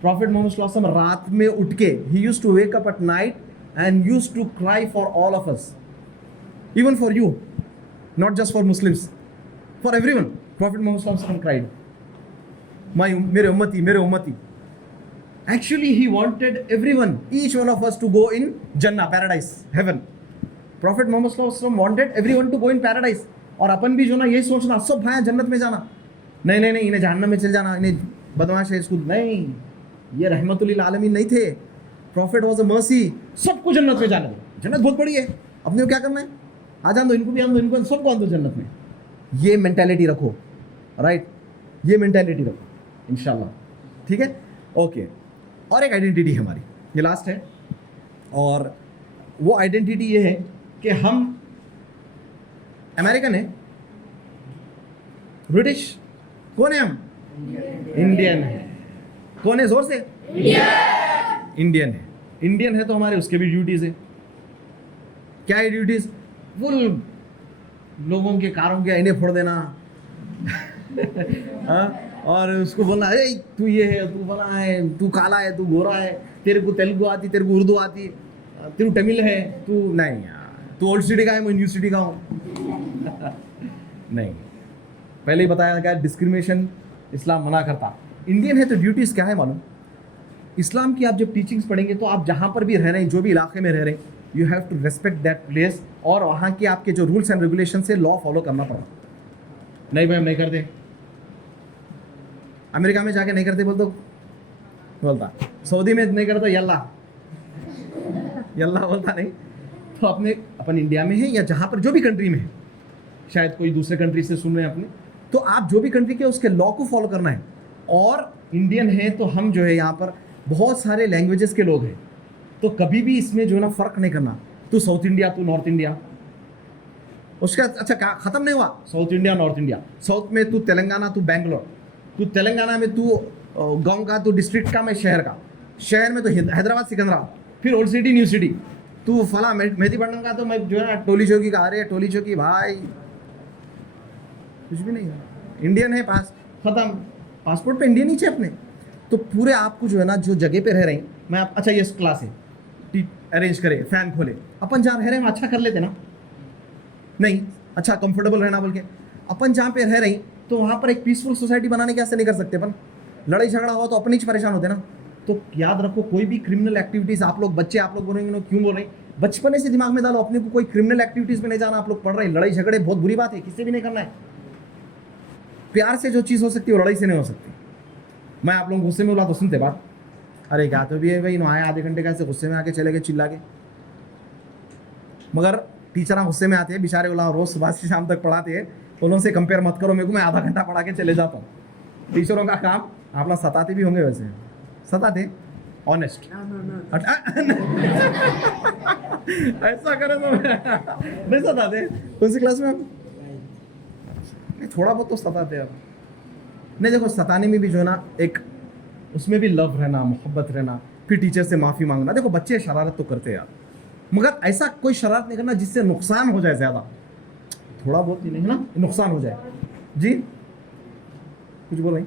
प्रॉफिट मोहम्मद सल्लल्लाहु अलैहि वसल्लम रात में उठ के, he used to wake up at night and used to cry for all of us, even for you, not just for Muslims, for everyone. Prophet Muhammad sallallahu alaihi wasallam cried, mere ummati. Actually he wanted everyone, each one of us to go in Jannah, paradise, heaven. Prophet Muhammad sallallahu alaihi wasallam wanted everyone to go in paradise. और अपन भी जो ना यही सोचना, सब भाई जन्नत में जाना, नहीं इन्हें जहन्नम में चल जाना, इन्हें बदमाश है इसको, नहीं, ये रहमतुल लिल आलमीन नहीं थे। प्रॉफिट वॉज अ मर्सी, सबको जन्नत में जाने दो, जन्नत बहुत बड़ी है, अपने को क्या करना है, आ जान दो, इनको भी आन दो, इनको सबको आन दो जन्नत में। ये मेंटालिटी रखो, राइट, ये मेंटालिटी रखो इंशाल्लाह, ठीक है, ओके। और एक आइडेंटिटी है हमारी, ये लास्ट है, और वो आइडेंटिटी ये है कि हम अमेरिकन है, ब्रिटिश, कौन है हम? इंडियन है। कौन है? जोर से, इंडियन है। इंडियन है तो हमारे उसके भी ड्यूटीज है। क्या है ड्यूटीज? फुल लोगों के कारों के आईने फोड़ देना और उसको बोलना, अरे तू ये है, तू बना है, तू काला है, तू गोरा है, तेरे को तेलुगु आती, तेरे को उर्दू आती, तू तमिल है, तू नहीं यार, तू ओल्ड सिटी का है, मैं न्यू सिटी का हूँ नहीं, पहले ही बताया क्या, डिस्क्रिमिनेशन इस्लाम मना करता। इंडियन है तो ड्यूटीज़ क्या है मालूम? इस्लाम की आप जब टीचिंग्स पढ़ेंगे तो आप जहाँ पर भी रह रहे हैं, जो भी इलाके में रह रहे हैं, you have to respect that place, और वहाँ के आपके जो रूल्स एंड रेगुलेशन से लॉ फॉलो करना पड़ा। नहीं भाई हम नहीं करते, अमेरिका में जाके नहीं करते बोलता, सऊदी में नहीं करता यल्ला बोलता नहीं। तो अपन इंडिया में है या जहाँ पर जो भी कंट्री में है, शायद कोई दूसरे कंट्री से सुन रहे हैं अपने, तो आप जो भी कंट्री के उसके लॉ को फॉलो करना है। और इंडियन है तो हम जो है यहाँ पर बहुत सारे लैंग्वेजेस के लोग हैं, तो कभी भी इसमें जो है ना फ़र्क नहीं करना, तू साउथ इंडिया, तू नॉर्थ इंडिया, उसका अच्छा क्या ख़त्म नहीं हुआ, south India north India, south में तू तेलंगाना, तू बैंगलोर, तू तेलंगाना में तू गांव का, तू डिस्ट्रिक्ट का, मैं शहर का, शहर में तो हैदराबाद सिकंदराबाद, फिर ओल्ड सिटी न्यू सिटी, तू फला मेहदीपट्टनम का, तो मैं जो है ना टोली चौकी का, अरे टोली चौकी भाई कुछ भी नहीं है, इंडियन है, पास ख़त्म, पासपोर्ट पे इंडियन नीचे अपने। तो पूरे आपको जो है ना जो जगह पे रह रहे हैं, मैं अच्छा ये क्लास है, अरेंज करे, फ़ैन खोले, अपन जहाँ रह रहे हैं अच्छा कर लेते ना, नहीं अच्छा कंफर्टेबल रहना बोल के, अपन जहाँ पे रह रहे हैं तो वहाँ पर एक पीसफुल सोसाइटी बनाने के ऐसे नहीं कर सकते अपन, लड़ाई झगड़ा हुआ तो अपने ही परेशान होते ना। तो याद रखो, कोई भी क्रिमिनल एक्टिविटीज़, आप लोग बच्चे, आप लोग बोलेंगे क्यों बोल रहे हैं, बचपने से दिमाग में डालो, अपने को कोई क्रिमिनल एक्टिविटीज़ में नहीं जाना। आप लोग पढ़ रहे हैं, लड़ाई झगड़े बहुत बुरी बात है, किससे भी नहीं करना है। प्यार से जो चीज़ हो सकती है वो लड़ाई से नहीं हो सकती। मैं आप लोग गुस्से में बोला तो सुनते बात, अरे क्या तो भी है भाई, आए आधे घंटे का ऐसे गुस्से में आके चले गए चिल्ला के। मगर टीचर गुस्से में आते हैं बेचारे, बोला रोज़ सुबह से शाम तक पढ़ाते हैं, उनसे कंपेयर मत करो मेरे को, मैं आधा घंटा पढ़ा के चले जाता हूँ। टीचरों का काम, आप लोग सताते भी होंगे, वैसे सताते ऑनेस्ट ऐसा करे तो नहीं सताते। कौन सी क्लास में आप? थोड़ा बहुत तो सताते हैं। नहीं देखो, सताने में भी जो है ना एक, उसमें भी लव रहना, मोहब्बत रहना, फिर टीचर से माफ़ी मांगना। देखो बच्चे शरारत तो करते हैं यार, मगर ऐसा कोई शरारत नहीं करना जिससे नुकसान हो जाए ज़्यादा, थोड़ा बहुत ही नहीं है ना, नुकसान हो जाए। जी कुछ बोल रही,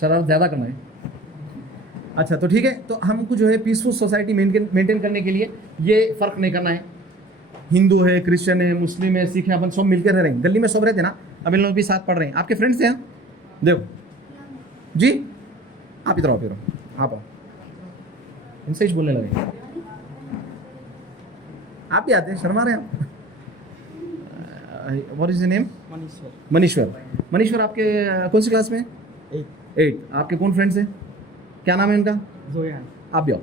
शरारत ज़्यादा करना है, अच्छा तो ठीक है। तो हमको जो है पीसफुल सोसाइटी मेंटेन करने के लिए ये फ़र्क नहीं करना है, हिंदू है, क्रिश्चियन है, मुस्लिम है, सिख है, अपन सब मिलकर रह रहे हैं। गली में सब रहते ना, अब इन लोग भी साथ पढ़ रहे हैं, आपके फ्रेंड्स हैं, देखो जी, आप इधर आओ, फिर आप आओ, इनसे ही बोलने लगे, आप भी आते हैं, शर्मा रहे हैं। What is the name? Manishwar. आपके कौन सी क्लास में? 8। आपके कौन फ्रेंड्स हैं, क्या नाम है इनका? जोयान। आप भी आओ।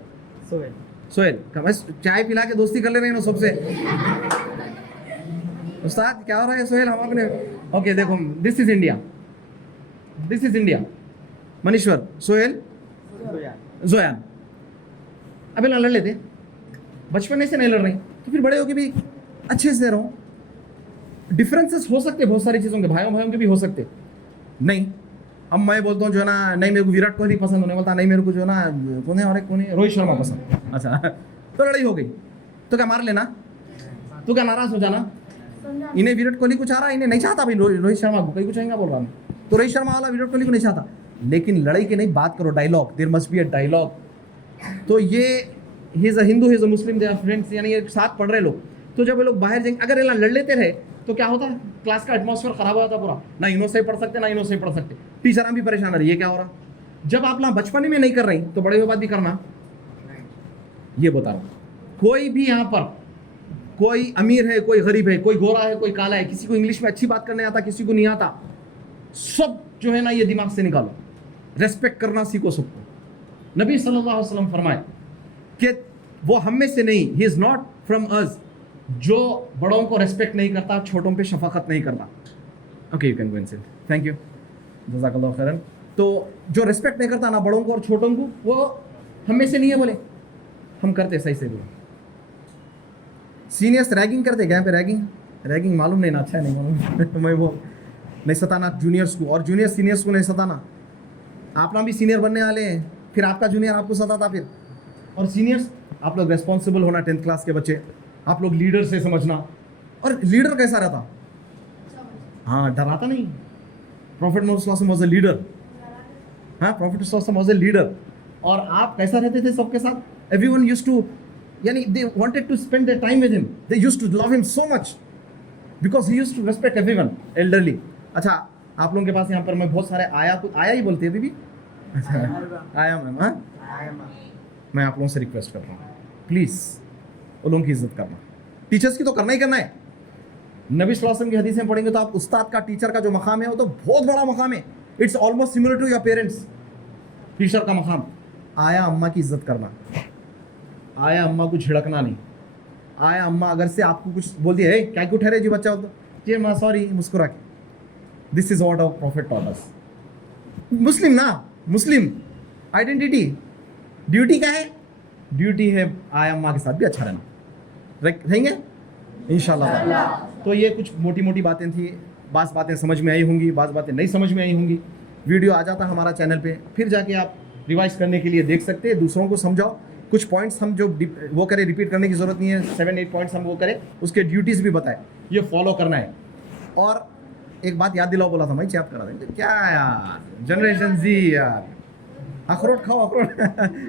सोहेल का, बस चाय पिला के दोस्ती कर ले रहे हैं सबसे। उस्ताद क्या हो रहा है सोहेल, हम अपने, ओके देखो, this is India, Manishwar, Sohail, Joyan. अभी लड़ लेते, बचपन से नहीं लड़ रहे तो फिर बड़े होके भी अच्छे से रहो। डिफरेंसेस हो सकते बहुत सारी चीज़ों के, भाइयों के भी हो सकते नहीं। अब मैं बोलता हूँ जो है ना, नहीं मेरे को विराट कोहली पसंद, होने बोलता नहीं मेरे को जो है ना कौन है, और एक कौन है, रोहित शर्मा पसंद, अच्छा तो लड़ाई हो गई, तो क्या मार लेना? तो क्या नाराज हो जाना? इन्हें विराट कोहली को चाह रहा, इन्हें नहीं चाहता भाई रोहित शर्मा को, कहीं कुछ आएगा बोल रहा मैं, तो रोहित शर्मा वाला विराट कोहली को नहीं चाहता। लेकिन लड़ाई की नहीं बात करो, dialogue, there must be a dialogue. तो ये he is a Hindu, he is a Muslim, they are friends, यानी ये साथ पढ़ रहे लोग। तो जब ये लोग बाहर जाएंगे, अगर ये लड़ लेते रहे तो क्या होता है, क्लास का एटमॉस्फेयर खराब हो जाता पूरा, ना इनो से पढ़ सकते ना इनो से पढ़ सकते, टीचर भी परेशान रही, ये क्या हो रहा। जब आप ना बचपन में नहीं कर रही तो बड़े हुए बात भी करना, ये बता रहा हूँ। कोई भी यहाँ पर, कोई अमीर है, कोई गरीब है, कोई गोरा है, कोई काला है, किसी को इंग्लिश में अच्छी बात करने आता, किसी को नहीं आता, सब जो है ना ये दिमाग से निकालो, रेस्पेक्ट करना सीखो सबको। नबी सल्लल्लाहु अलैहि वसल्लम फरमाए कि वो हम में से नहीं, he is not from us, जो बड़ों को रेस्पेक्ट नहीं करता, छोटों पे शफाकत नहीं करता। Okay, you can go and sit, thank you, जज़ाकल्लाहु खैरन। तो जो रेस्पेक्ट नहीं करता ना बड़ों को और छोटों को, वो हम में से नहीं है। बोले हम करते, सही से बोले। सीनियर्स रैगिंग करते क्या पे? रैगिंग मालूम नहीं ना, अच्छा नहीं मालूम मैं वो नहीं सताना जूनियर्स को, और जूनियर सीनियर्स को नहीं सताना। आप ना भी सीनियर बनने वाले हैं, फिर आपका जूनियर आपको सताता फिर। और सीनियर्स आप लोग रेस्पॉन्सिबल होना, 10th क्लास के बच्चे, आप लोग लीडर से समझना। और लीडर कैसा रहता? हाँ, डराता नहीं। Prophet Muhammad was a leader, हाँ, प्रॉफिट वाज अ लीडर। और आप कैसा रहते थे सबके साथ? एवरीवन यूज्ड टू, यानी they wanted to spend their time with him, they used to love him so much because he used to respect everyone, elderly. अच्छा, आप लोगों के पास यहाँ पर मैं बहुत सारे आया ही बोलते हैं दीदी, अच्छा आया मैम, हाँ, मैं आप लोगों से रिक्वेस्ट कर रहा हूँ, प्लीज़ उन लोगों की इज्जत करना। टीचर्स की तो करना ही करना है। नबी सल्लल्लाहु अलैहि वसल्लम की हदीस में पढ़ेंगे तो आप उस्ताद का, टीचर का जो मकाम है वो तो बहुत बड़ा मकाम है। It's almost similar to your parents. Teacher का मकाम, आया अम्मा की इज्जत करना, आया अम्मा को झिड़कना नहीं। आया अम्मा अगर से आपको कुछ बोल दिया, है क्या क्यों ठहरे जी बच्चा, हो तो जी माँ सॉरी, मुस्कुरा के। This is what our prophet taught us. Muslim ना, मुस्लिम आइडेंटिटी, ड्यूटी क्या है? ड्यूटी है आया अम्मा के साथ भी अच्छा रहना, रहेंगे इंशाल्लाह। तो ये कुछ मोटी मोटी बातें थी, बात बातें समझ में आई होंगी, बात बातें नहीं समझ में आई होंगी। वीडियो आ जाता हमारा चैनल पे, फिर जाके आप रिवाइज करने के लिए देख सकते हैं, दूसरों को समझाओ। कुछ पॉइंट्स हम जो वो करें, रिपीट करने की ज़रूरत नहीं है, 7-8 पॉइंट्स हम वो करें, उसके ड्यूटीज़ भी बताएं, ये फॉलो करना है। और एक बात याद दिलाओ, बोला था मैं, याद करा देंगे क्या यार, जनरेशन जी यार, अखरोट खाओ अखरोट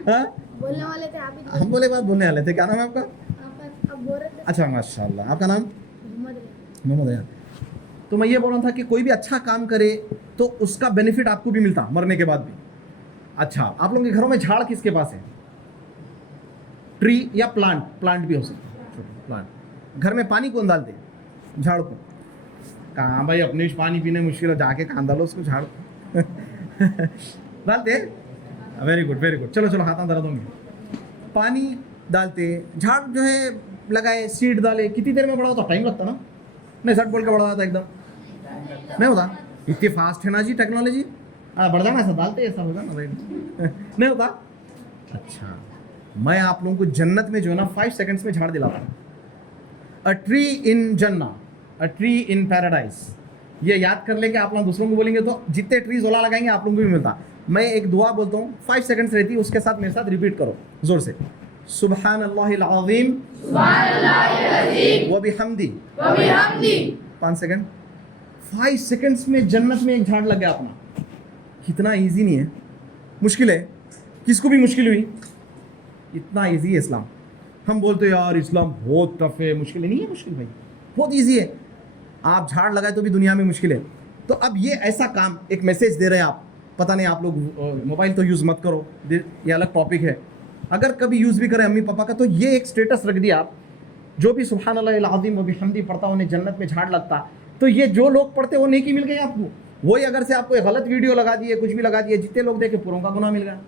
हाँ, बोलने वाले थे आप ही। हम बोले बात बोलने वाले थे। क्या नाम है आपका? आप बोल रहे थे। अच्छा, माशाल्लाह, आपका नाम? मोहम्मद अयान। तो मैं ये बोल रहा था कि कोई भी अच्छा काम करे तो उसका बेनिफिट आपको भी मिलता मरने के बाद भी। अच्छा, आप लोगों के घरों में झाड़ किसके पास है? ट्री या प्लांट? प्लांट भी हो सकता है, प्लांट। घर में पानी कौन डालते? झाड़ को। कहाँ भाई, अपने पानी पीने मुश्किल है, जाके कहाँ डालो उसको, झाड़ डालते? वेरी गुड वेरी गुड, चलो चलो, हाथ दर्द होंगे। पानी डालते, झाड़ जो है लगाए, सीड डाले, कितनी देर में बड़ा होता? टाइम लगता ना? नहीं, झट बोल के बड़ा होता एकदम नहीं होता। इतनी फास्ट है ना जी टेक्नोलॉजी। हाँ, बढ़ जाना, ऐसा डालते ऐसा होगा ना नहीं होता। अच्छा, मैं आप लोगों को जन्नत में जो है ना 5 सेकंड्स में झाड़ दिलाता हूँ। अ ट्री इन जन्ना, अ ट्री इन पैराडाइज, ये याद कर लेंगे आप लोग, दूसरों को बोलेंगे तो जितने ट्रीज ओला लगाएंगे आप लोगों को भी मिलता। मैं एक दुआ बोलता हूँ, 5 सेकंड्स रहती है, उसके साथ मेरे साथ रिपीट करो जोर से। सुब्हानल्लाहिल अज़ीम व बिहम्दी 5 सेकंड। 5 सेकंड्स में जन्नत में एक झाड़ लग गया अपना। कितना इजी नहीं है, मुश्किल है, किसको भी मुश्किल हुई, इतना इजी है इस्लाम। हम बोलते हैं यार इस्लाम बहुत टफ है, मुश्किल है, नहीं है मुश्किल भाई, बहुत इजी है। आप झाड़ लगाए तो भी दुनिया में मुश्किल है। तो अब ये ऐसा काम, एक मैसेज दे रहे हैं आप, पता नहीं आप लोग मोबाइल तो यूज़ मत करो, ये अलग टॉपिक है। अगर कभी यूज़ भी करें अम्मी पापा का, तो ये एक स्टेटस रख दिया आप, जो भी सुब्हानल्लाहिल अज़ीम व बिहम्दी पढ़ता उन्हें जन्नत में झाड़ लगता। तो ये जो लोग पढ़ते वो नेकी मिल गई आपको। वही अगर से आपको एक गलत वीडियो लगा दिए, कुछ भी लगा दिए, जितने लोग देखे पूरों का गुनाह मिल गया।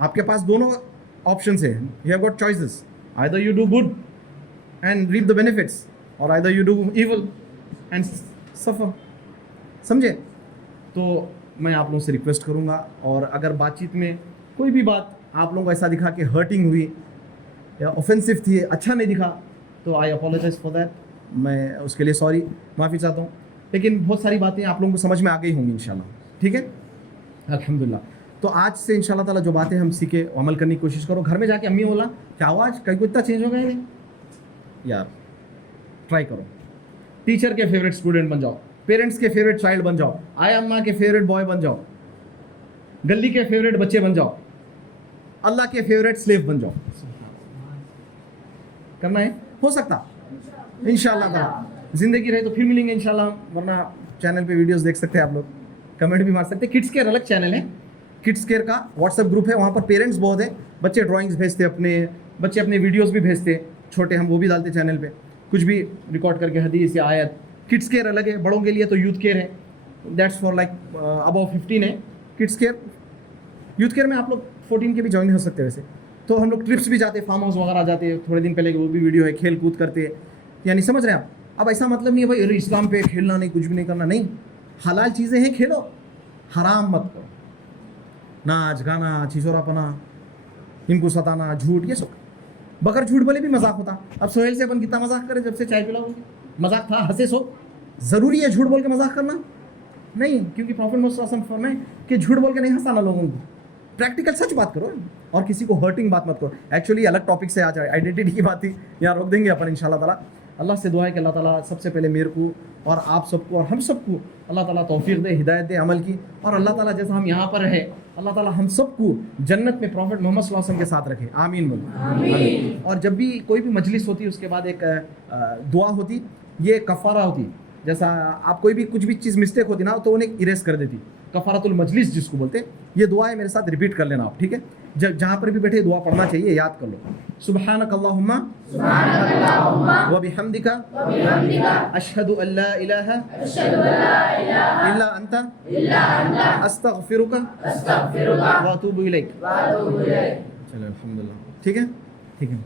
आपके पास दोनों ऑप्शन है, you have got choices, either you do good and reap the benefits, और either you do evil and suffer. समझे? तो मैं आप लोगों से रिक्वेस्ट करूंगा, और अगर बातचीत में कोई भी बात आप लोगों को ऐसा दिखा कि हर्टिंग हुई या ऑफेंसिव थी, अच्छा नहीं दिखा, तो आई अपोलोजाइज फॉर दैट, मैं उसके लिए सॉरी, माफ़ी चाहता हूँ। लेकिन बहुत सारी बातें आप लोगों को समझ में आ गई होंगी इंशाल्लाह, ठीक है, अल्हम्दुलिल्लाह। तो आज से इंशाल्लाह ताला जो बातें हम सीखे अमल करने की कोशिश करो। घर में जाके अम्मी बोला क्या आवाज़ कहीं को इतना चेंज हो गया है यार, ट्राई करो। टीचर के फेवरेट स्टूडेंट बन जाओ, पेरेंट्स के फेवरेट चाइल्ड बन जाओ, आया अम्मा के फेवरेट बॉय बन जाओ, गली के फेवरेट बच्चे बन जाओ, अल्लाह के फेवरेट स्लेव बन जाओ। करना है, हो सकता इंशाअल्लाह ताला। जिंदगी रहे तो फिर मिलेंगे इंशाअल्लाह, वरना चैनल पे वीडियोस देख सकते हैं आप लोग, कमेंट भी मार सकते हैं। किड्स केयर अलग चैनल है, किड्स केयर का व्हाट्सएप ग्रुप है, वहाँ पर पेरेंट्स बहुत है, बच्चे ड्राइंग्स भेजते अपने, बच्चे अपने वीडियोस भी भेजते छोटे, हम वो भी डालते चैनल पे, कुछ भी रिकॉर्ड करके हदीस या आयत। किड्स केयर अलग है, बड़ों के लिए तो यूथ केयर है, दैट्स फॉर लाइक अबव 15 है किड्स केयर। यूथ केयर में आप लोग 14 के भी ज्वाइन हो सकते हैं वैसे। तो हम लोग ट्रिप्स भी जाते, फार्म हाउस वगैरह जाते हैं, थोड़े दिन पहले वो भी वीडियो है, खेल कूद करते हैं, यानी समझ रहे हैं आप। अब ऐसा मतलब नहीं है भाई अरे इस्लाम पे खेलना नहीं, कुछ भी नहीं करना, नहीं, हलाल चीज़ें हैं खेलो, हराम मत करो। नाच गाना, छिछोरापना, इनको सताना, झूठ, ये सब। बकर झूठ बोले भी मजाक होता। अब सोहेल से अपन कितना मजाक करें जब से चाय पिलाओ, मजाक था, हंसे सो। ज़रूरी है झूठ बोल के मजाक करना? नहीं, क्योंकि प्रॉफेट मोहम्मद सल्लल्लाहु अलैहि वसल्लम फरमाए कि झूठ बोल के नहीं हंसाना लोगों को, प्रैक्टिकल सच बात करो और किसी को हर्टिंग बात मत करो। एक्चुअली अलग टॉपिक से आज आइडेंटिटी की बात थी, यहाँ रोक देंगे अपन इंशाल्लाह ताला। अल्लाह से दुआ है कि अल्लाह ताला सबसे पहले मेरे को और आप सबको और हम सबको अल्लाह ताला तौफीक दे, हिदायत दे अमल की, और अल्लाह ताला जैसा हम यहाँ पर रहे अल्लाह ताला हम सबको जन्नत में प्रॉफेट मोहम्मद सल्लल्लाहु अलैहि वसल्लम के साथ रखे। आमीन बोलो। आमीन। और जब भी कोई भी मजलिस होती है उसके बाद एक दुआ होती, ये कफ़ारा होती, जैसा आप कोई भी कुछ भी चीज़ मिस्टेक होती ना तो उन्हें इरेज कर देती, कफ़ारतुल मजलिस जिसको बोलते हैं। ये दुआ है, मेरे साथ रिपीट कर लेना आप, ठीक है? जब जहाँ पर भी बैठे दुआ पढ़ना चाहिए, याद कर लो। सुब्हानक अल्लाहुम्मा व बिहम्दिका अशहदु अल्ला इलाहा इल्ला अंता अस्तगफिरुका व अतूबु इलैक। चलो अल्हम्दुलिल्लाह, ठीक है, ठीक है।